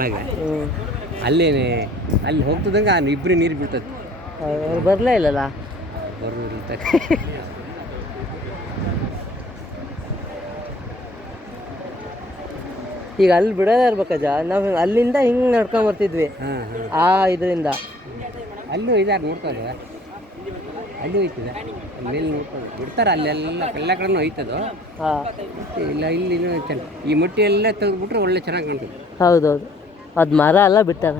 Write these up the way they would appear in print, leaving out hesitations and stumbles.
ಒಳಗೆ ಅಲ್ಲೇನೆ ಅಲ್ಲಿ ಹೋಗ್ತದಂಗೆ ಆ ಇಬ್ಬರು ನೀರು ಬೀಳ್ತದೆ. ಅವ್ರು ಬರಲೇ ಇಲ್ಲಲ್ಲ. ಬರೋದಿಲ್ಲ ಈಗ ಅಲ್ಲಿ ಬಿಡೋದೇ ಇರ್ಬೇಕಜ್ಜ. ನಾವು ಅಲ್ಲಿಂದ ಹಿಂಗೆ ನಡ್ಕೊಂಡು ಬರ್ತಿದ್ವಿ ಆ ಇದರಿಂದ. ಅಲ್ಲೂ ಇದಾರೆ ನೋಡ್ತದೆ, ಅಲ್ಲೂ ಹೋಯ್ತದೆ, ಮೇಲೆ ನೋಡ್ತದೆ ಬಿಡ್ತಾರೆ ಅಲ್ಲೆಲ್ಲ ಎಲ್ಲ ಕಡೆನೂ ಹೋಯ್ತದೋ. ಇಲ್ಲ ಇಲ್ಲಿ ಚೆನ್ನಾಗಿ ಈ ಮಟ್ಟಿ ಎಲ್ಲ ತೆಗೆದ್ಬಿಟ್ರೆ ಒಳ್ಳೆ ಚೆನ್ನಾಗಿ ಕಾಣ್ತದೆ. ಹೌದೌದು, ಅದು ಮರ ಎಲ್ಲ ಬಿಟ್ಟಾರ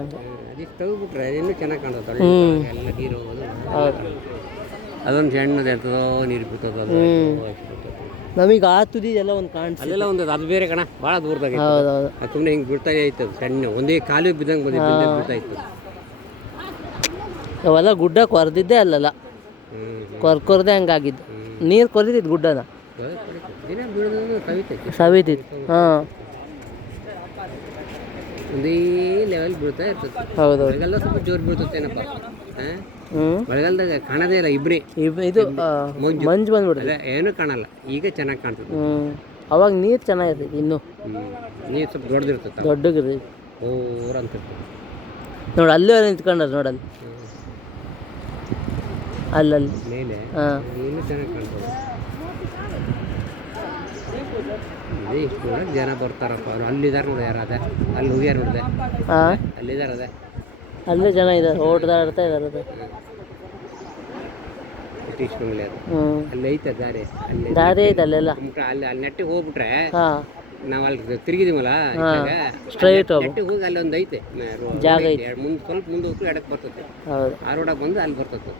ಅದಿಷ್ಟು ತೆಗೆದ್ಬಿಟ್ರೆ ಇನ್ನೂ ಚೆನ್ನಾಗಿ ಕಾಣ್ತದೆ. ಎಲ್ಲ ನೀರು ಹೋಗೋದು. ಅದೊಂದು ಸಣ್ಣದು ಎರ್ತದೋ ನೀರು ಬಿಡ್ತದೆ. ಅದು ನಮಗೆ ಆ ತುದಿ ಎಲ್ಲ ಒಂದು ಕಾಣಿಸ್ ಅಲ್ಲೆಲ್ಲ ಒಂದು ಅದು ಬೇರೆ ಕಣ ಭಾಳ ದೂರದಾಗ. ಹೌದೌದು, ಅದು ಸುಮ್ಮನೆ ಹಿಂಗೆ ಬಿಡ್ತಾನೆ ಇತ್ತು ಸಣ್ಣ ಒಂದೇ ಕಾಲು ಬಿದ್ದಂಗೆ ಬಿಡ್ತಾ ಇತ್ತು. ಅವೆಲ್ಲ ಗುಡ್ಡ ಕೊರೆದಿದ್ದೆ ಅಲ್ಲಲ್ಲ, ಕೊರ್ದೆ ಹಂಗಾಗಿದ್ದು. ನೀರು ಕೊರೆದಿದ್ದು ಗುಡ್ಡನ ದಿನ ಬೀಳೋದು ಕವಿತೈತಿ ಸವಿತಿತ್ತು. ಹಾಂ, ಒಂದೇ ಲೆವೆಲ್ ಬೀಳ್ತಾ ಇರ್ತದೆ. ಹೌದೌದು, ಮಳೆಗಾಲ ಸ್ವಲ್ಪ ಜೋರು ಬೀಳ್ತೇನಪ್ಪ. ಮಳೆಗಾಲದಾಗ ಕಾಣೋದೇ ಇಲ್ಲ ಇಬ್ಬರೇ. ಇದು ಮಂಜು ಬಂದ್ಬಿಡುತ್ತೆ, ಏನೂ ಕಾಣಲ್ಲ. ಈಗ ಚೆನ್ನಾಗಿ ಕಾಣ್ತದೆ. ಅವಾಗ ನೀರು ಚೆನ್ನಾಗಿರ್ತೈತಿ. ಇನ್ನು ನೀರು ಸ್ವಲ್ಪ ದೊಡ್ಡದಿರ್ತದೆ, ದೊಡ್ಡಗಿರ್ತೈತಿ. ಓರ್ ಅಂತ ನೋಡಿ ಅಲ್ಲೇ ನಿಂತ್ಕೊಂಡ್ರೆ ನೋಡಲ್ಲಿ ಅಲ್ಲಲ್ಲಿ ಮೇಲೆ. ಇನ್ನೂ ಚೆನ್ನಾಗಿ ಕಾಣ್ತದೆ. ಇಷ್ಟು ಜನ ಬರ್ತಾರಪ್ಪ. ಅವ್ರು ಅಲ್ಲಿದ್ದಾರೆ ನೋಡಿ, ಯಾರು ಅದೇ ಅಲ್ಲಿ ಹೋಗ್ಯಾರ ನೋಡಿದೆ. ಅಲ್ಲಿದ್ದಾರೆ ಅದೇ ಅಲ್ಲೇ ಜನ ಇದ್ದಾರೆ, ಓಡ್ದಾಡ್ತಾ ಇದ್ದಾರೆ. ಅದು ಸತೀಶ್ ಬಂಗ್ಲೆ ಅದು ಅಲ್ಲಿ ಐತೆ ದಾರಿ. ಅಲ್ಲಿ ದಾರಿ ಐತೆ ಅಲ್ಲೆಲ್ಲ. ಅಲ್ಲಿ ನೆಟ್ಟಿಗೆ ಹೋಗ್ಬಿಟ್ರೆ ಹಾಂ, ನಾವು ಅಲ್ಲಿ ತಿರುಗಿದೀವಲ್ಲ ಸ್ಟ್ರೈಟ್ ನೆಟ್ಟಿಗೆ ಹೋಗಿ ಅಲ್ಲಿ ಒಂದು ಐತೆ ಜಾಗ ಐತೆ. ಮುಂದೆ ಸ್ವಲ್ಪ ಮುಂದೆ ಹೋಗಿ ಎಡಕ್ಕೆ ಬರ್ತದೆ. ಹೌದು, ಆ ರೋಡಾಗ ಬಂದು ಅಲ್ಲಿ ಬರ್ತದೆ.